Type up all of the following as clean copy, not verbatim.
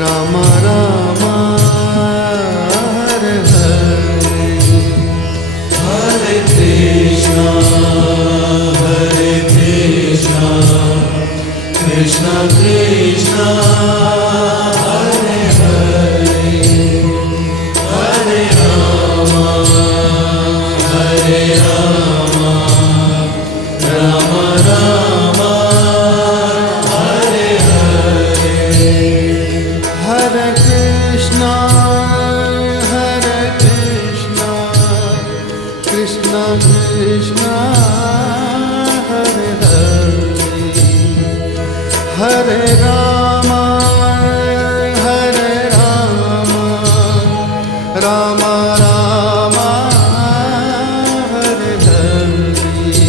Ram Ram Hare Hare Hare Krishna Krishna Krishna Hare Hare Hare Ram Ram Ram Hare Hare Hare Krishna Krishna Krishna Hare Hare Hare Ram Ram Ram Hare Hare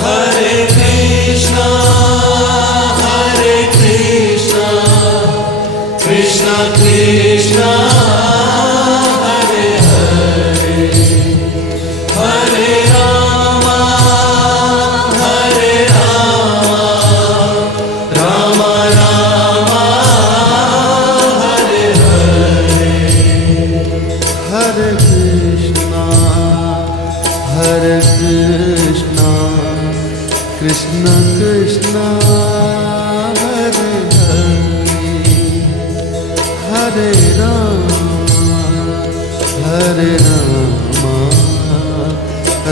Hare Krishna Krishna Krishna Hare Hare Hare Ram Ram Ram Hare Hare Hare Krishna Krishna Krishna Hare Hare Hare Ram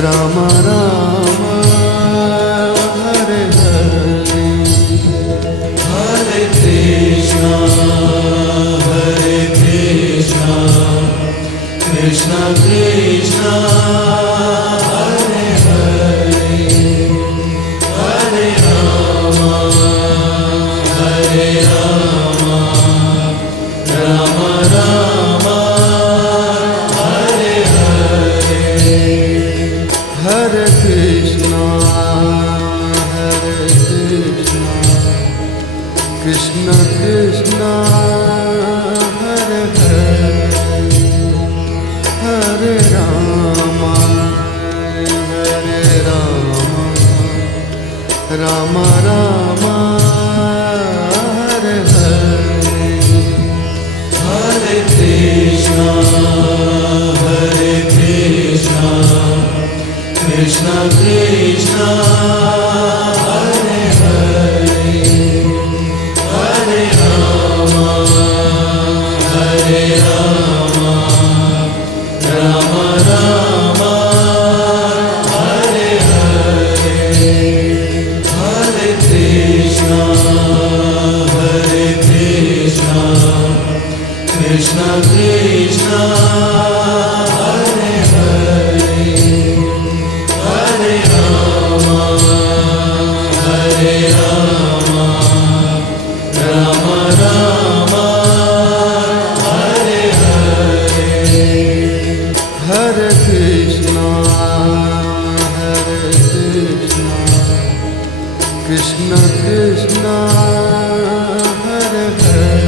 Ram Ram Hare Hare Hare Krishna Krishna Krishna Hare Hare Hare Ram Ram Ram Hare Hare Hare Krishna Krishna Krishna Hare Hare Hare Ram Ram Ram Hare Hare Hare Krishna Krishna Krishna Hare Hare Hare Ram Ram Ram Hare Hare Hare Krishna Krishna Krishna Hare Hare Hare Ram Ram Ram Hare Hare Hare Krishna Krishna Krishna Hare Hare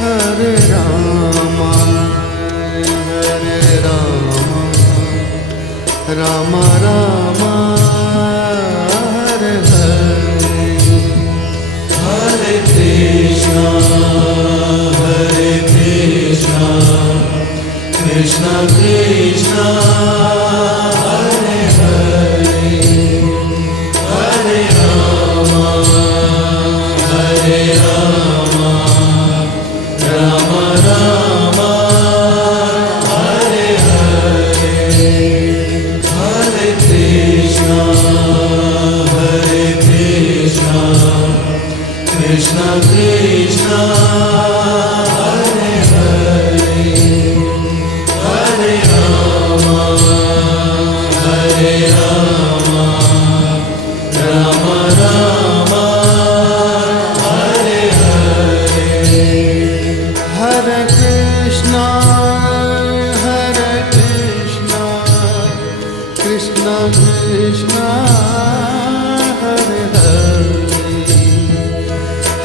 Hare Ram Ram Ram Hare Hare Hare Krishna Krishna Krishna Hare Hare Hare Ram Ram Ram Hare Hare Hare Krishna Krishna Krishna Hare Hare Hare Ram Ram Ram Hare Hare Hare Krishna Krishna Krishna Hare Hare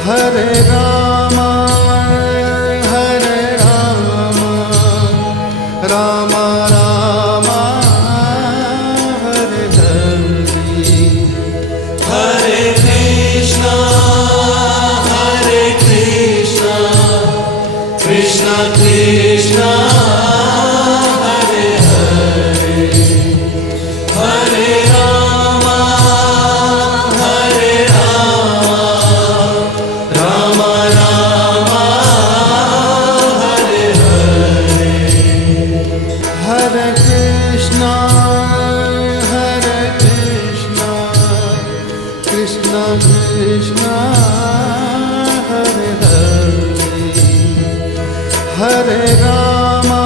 Hare Ram Ram Ram Hare Hare Hare Krishna Hare Rama,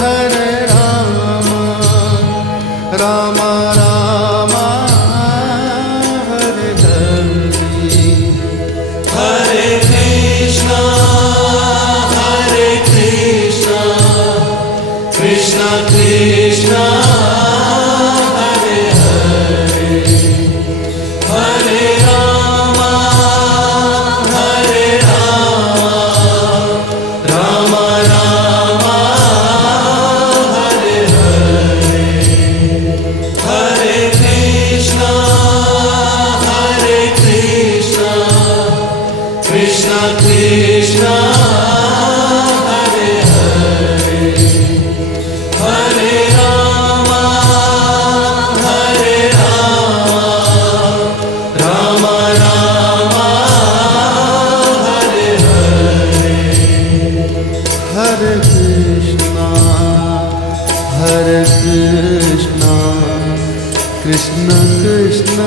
Hare Rama, Rama Rama, Hare Hare. Hare Krishna, Krishna Krishna, Hare Hare, Hare Rama, Rama Rama, Hare Hare. Hare Krishna, Krishna Krishna, Hare Hare, Hare Rama, Rama Rama, Hare Hare. Hare Krishna, Krishna Krishna,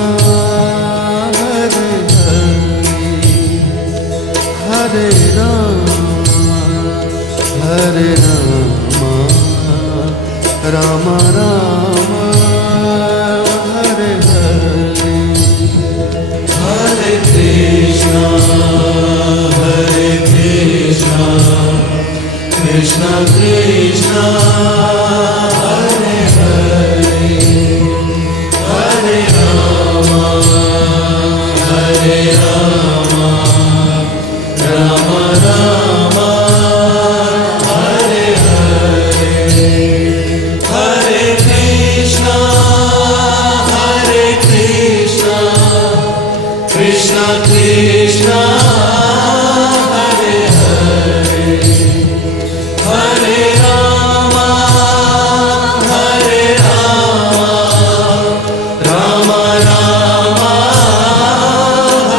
Hare Hare, Hare Rama, Rama Rama, Hare Hare. Hare Krishna, Krishna Krishna, Hare Hare, Hare Rama, Rama Rama, Hare Hare. Hare Krishna, Krishna Krishna, Hare Hare, Hare Rama, Rama Rama,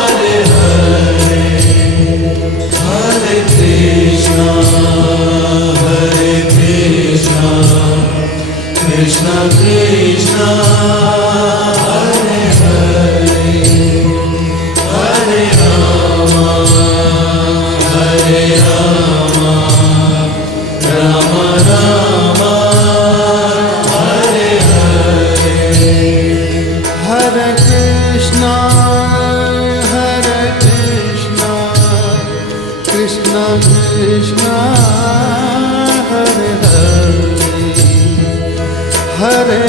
Hare Hare. Hare Krishna, Krishna Krishna, Hare Hare, Hare Rama, Rama Rama, Hare Hare. Hare Krishna, Krishna Krishna, Hare Hare, Hare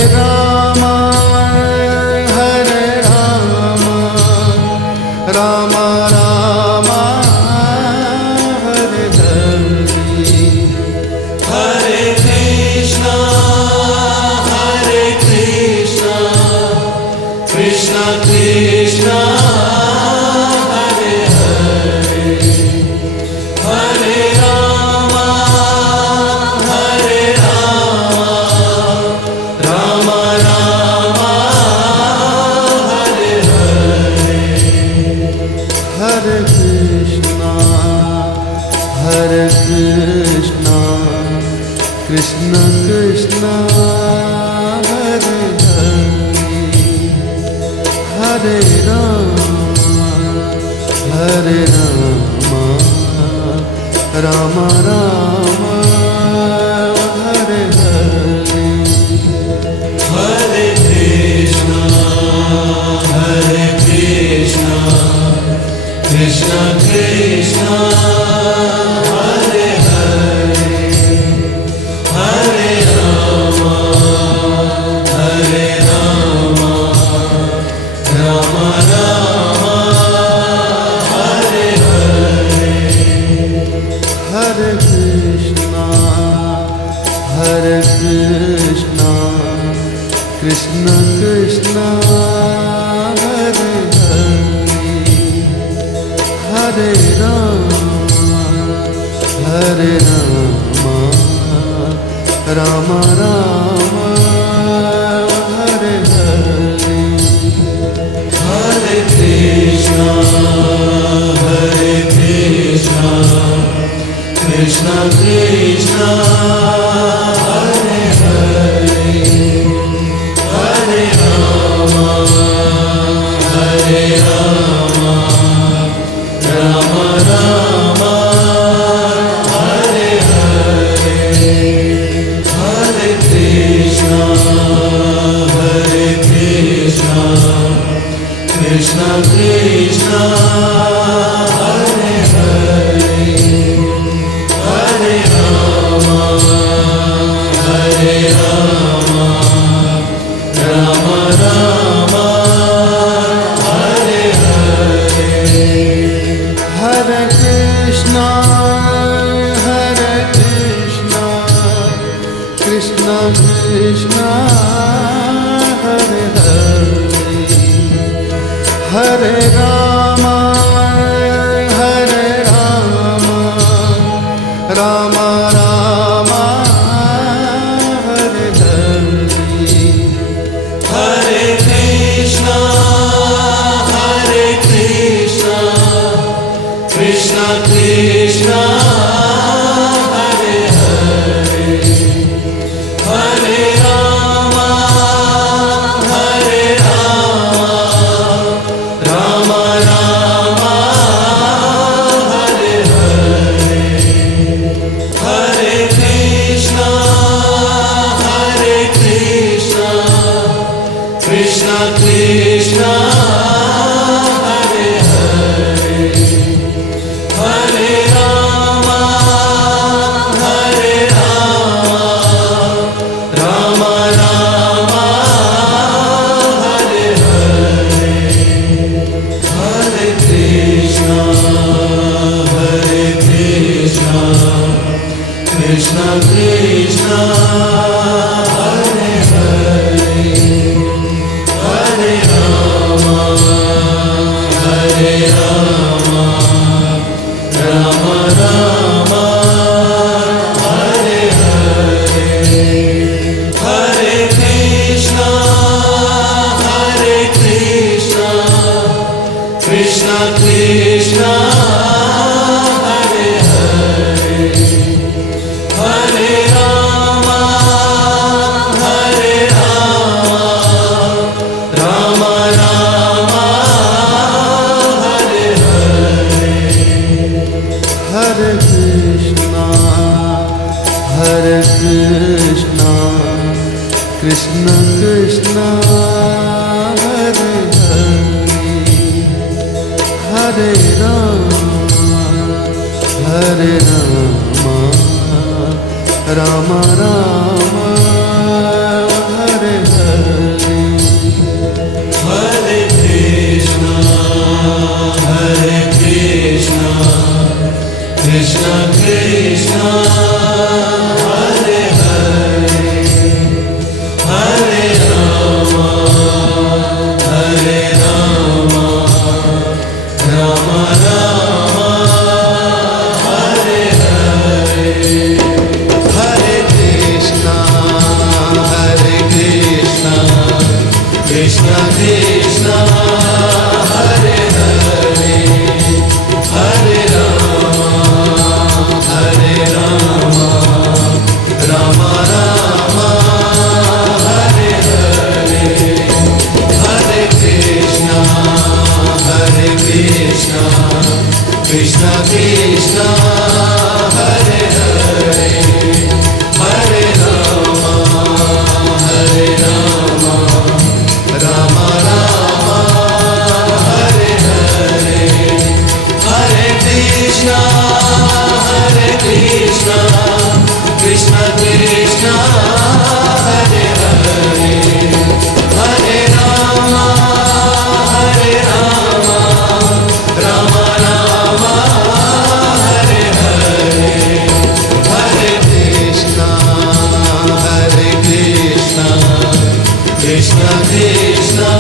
Rama, Rama Rama, Hare Hare. Hare Krishna, Krishna Krishna, Hare Hare, Hare Rama, Rama Rama, Hare Hare. Hare Krishna, Krishna Krishna, Hare Hare, Hare Rama, Rama Rama, Hare Hare. Hare Krishna, Krishna Krishna, Hare Hare, Hare Rama, Rama Rama, Hare Hare. Hare Krishna, Krishna Krishna, Hare Hare, Hare Rama, Rama Rama, Hare Hare. Hare Krishna, Krishna Krishna, Hare Hare, Hare Rama, Rama Rama, Hare Krishna Krishna Hare Hare Hare Rama Hare Rama Rama Rama Hare Hare Hare Krishna Krishna Krishna Hare Hare Hare Rama Hare Rama Rama Rama Hare Hare Hare Krishna Krishna Krishna Hare Hare Hare Rama Rama Rama Hare Hare Hare Krishna Krishna Krishna Hare Hare Hare Rama Rama Rama Hare Hare Hare Krishna Krishna Krishna Hare Hare Hare Rama Rama Rama Hare Hare Hare Krishna Krishna Krishna Hare Hare Hare Rama Rama Rama Hare Hare Hare Krishna Krishna Krishna Hare Hare Hare Rama Rama Rama Hare Hare Hare Krishna Krishna Krishna Hare Hare Hare Rama Rama Rama Hare Hare Hare Krishna Krishna Krishna Hare Hare Hare Rama Rama Rama Hare Hare Hare Krishna Krishna Krishna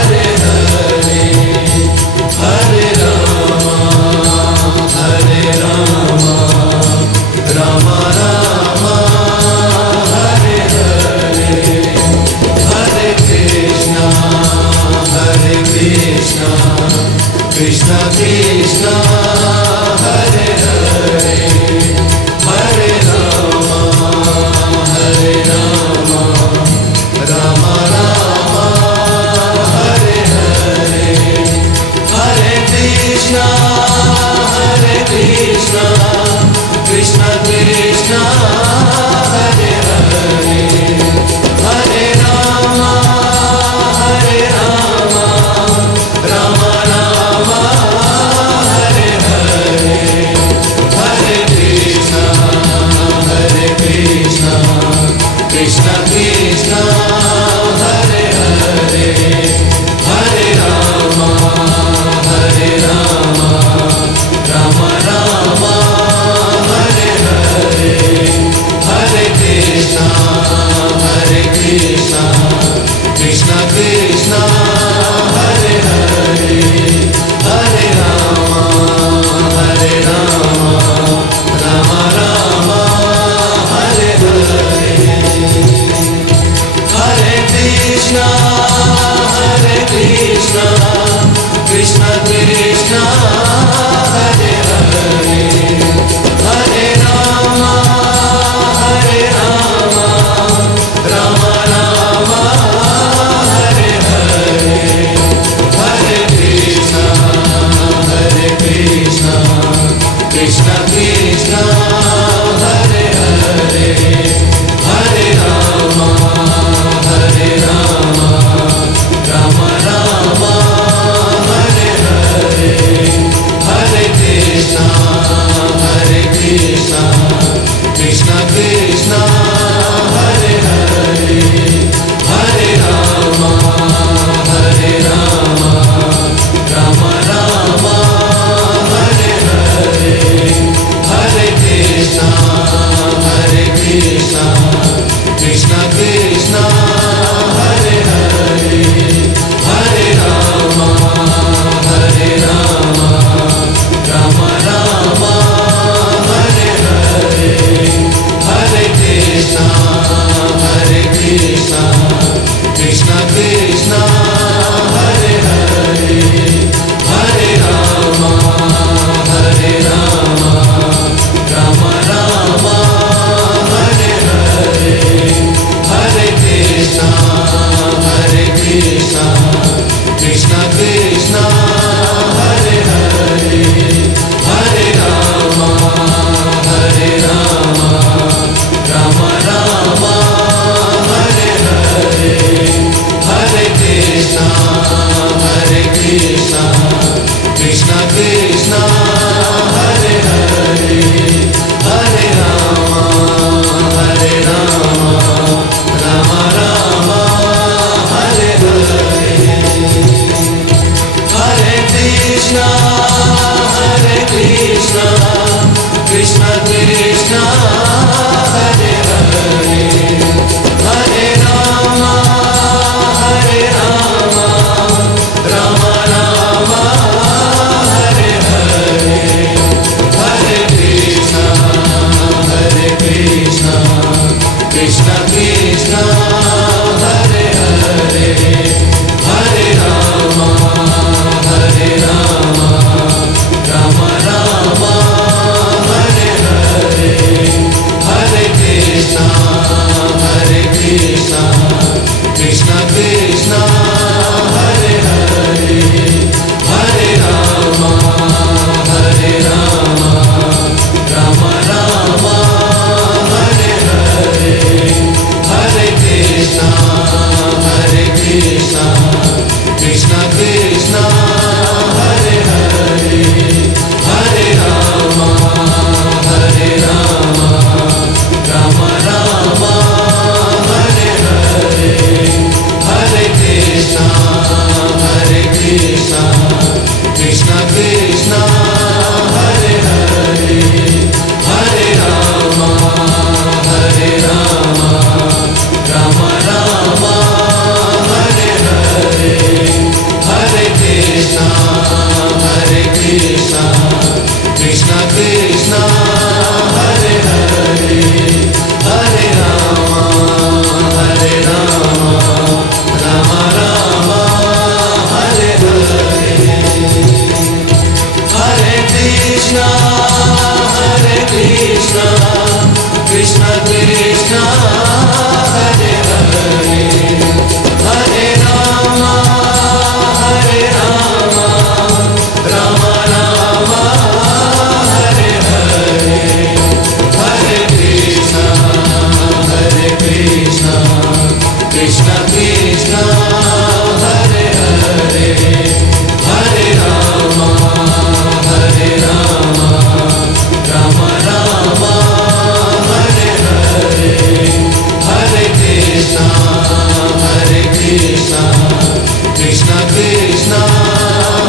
Hare Hare Hare Rama Rama Rama Hare Hare Hare Krishna Krishna Krishna Hare Hare Hare Rama Rama Rama Hare Hare Hare Krishna Krishna Krishna Hare Hare Hare Rama Rama Rama Hare Hare Hare Krishna Krishna Krishna Hare Hare Hare Rama Krishna Hare Hare Hare Rama Hare Rama Rama Rama Hare Hare Hare Krishna Krishna Krishna Hare Hare Hare Rama Rama Rama Hare Hare Hare Krishna Krishna Krishna Hare Hare Hare Rama Rama Rama Hare Hare Hare Krishna Krishna Krishna Hare Hare Hare Rama Rama Rama Hare Hare Hare Krishna Krishna Krishna Hare Hare Hare Rama Rama Rama Hare Hare Hare Krishna Krishna Krishna Hare Hare Hare Rama Rama Rama Hare Hare Hare Krishna Krishna Krishna Hare Hare Hare Rama Rama Rama Hare Hare Hare Krishna Krishna Krishna Hare Hare Hare Rama Rama Rama Hare Hare Hare Krishna Krishna Krishna Hare Hare Hare Rama Rama Rama Hare Hare Hare Krishna Krishna Krishna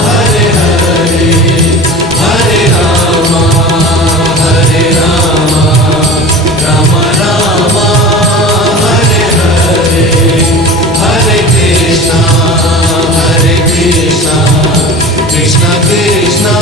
Hare Hare Hare Rama Rama Rama Hare Hare Hare Krishna Krishna Krishna